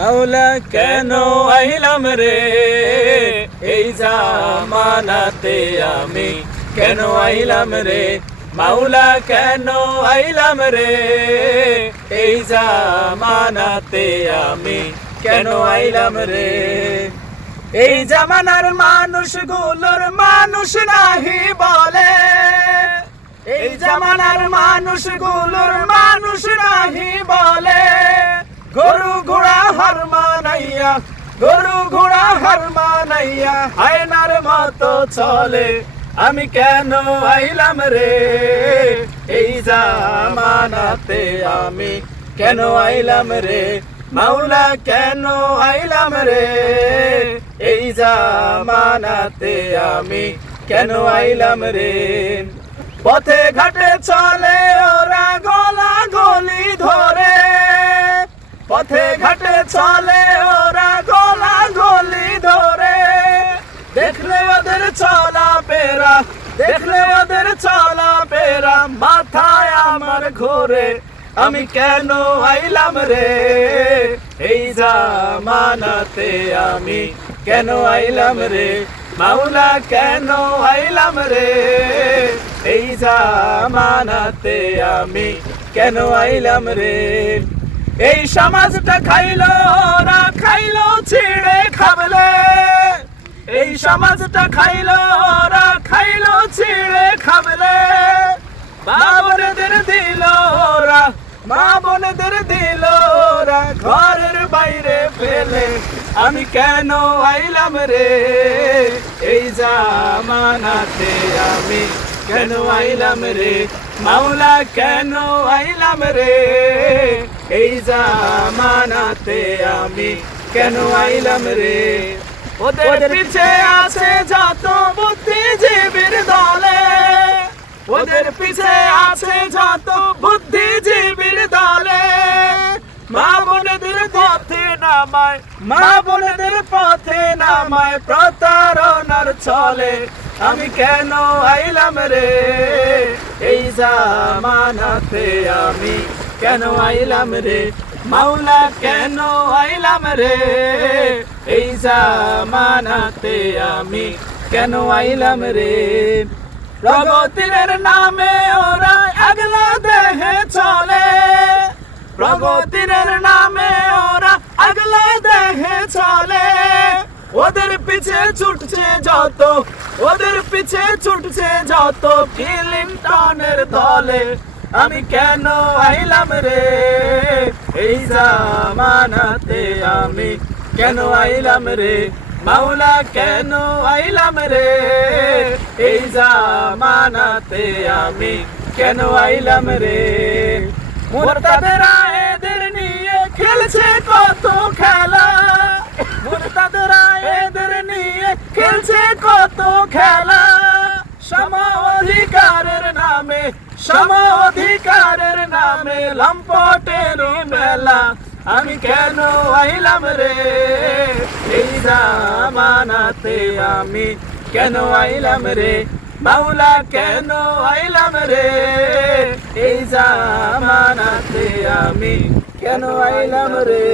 মাওলা কেন আইলাম রে? এই জামানাতে আমি কেন আইলাম রে? মাওলা কেন আইলাম রে? এই জামানাতে আমি কেন আইলাম রে? এই জামানার মানুষ মানুষগুলোর মানুষ নাহি বলে। এই জামানার মানুষগুলোর মানুষ নাহি বলে। হার মানাইয়া গরু ঘোড়া হার মানাইয়া হায়নার মতো চলে। আমি কেন আইলাম রে? এই জামানাতে আমি কেন আইলাম রে? মাওলা কেন আইলাম রে? এই জামানাতে আমি কেন আইলাম রে? পথে ঘাটে চলে ওরা গলি চলে ওরা গলা গলি ধরে। দেখলে ওদের চলা পেরা, দেখলে ওদের চলা পেরা, মাথায় আমার ঘোরে, আমি কেন আইলাম রে? এই জামানাতে আমি কেন আইলাম রে? মাওলা কেন আইলাম রে? এই জামানাতে আমি কেন আইলাম রে? এই সমাজটা খাইলো ওরা খাইলো ছিঁড়ে খাবলে। এই সমাজটা খাইলো ওরা খাইলো ছিঁড়ে খাবলে। মা বোনেদের দিল ওরা, মা বোনেদের দিল ওরা, ঘরের বাইরে ফেলে। আমি কেন আইলাম রে? এই জামানাতে আমি কেন আইলাম রে? মাওলা কেন আইলাম রে? এই জামানাতে আমি কেন আইলাম রে? ওদের পিছে আছে যত বুদ্ধিজীবীর দলে। ওদের পিছে আছে যত বুদ্ধিজীবীর দলে। মা বোনেদের পথে নামায় মা বোনেদের পথে নামায় প্রতারণার চলে আমি কেন আইলাম রে? এই জামানাতে আমি কেন আইলাম রে? মাওলা কেন আইলাম রে? এই জামানাতে আমি কেন আইলাম রে? প্রগতির নামে ওরা আগলা দেহে চলে। প্রগতির নামে ওরা আগলা দেহে চলে। ওদের পিছে ছুটছে যত, ওদের পিছে ছুটছে যত কিলিংটনের দলে। আমি কেন আইলাম রে? এই জামানাতে আমি কেন আইলাম রে? মাওলা কেন আইলাম রে? এই জামানাতে আমি কেন আইলাম রে? মোরতাদেরা এদের নিয়ে খেলছে কত খেলা? মোরতাদেরা এদের নিয়ে খেলছে কত খেলা? সম অধিকারের নামে সম নামে লম্পটের মেলা। আমি কেন আইলাম রে? এই জামানাতে আমি কেন আইলাম রে? মাওলা কেন আইলাম রে? এই জামানাতে আমি কেন আইলাম রে?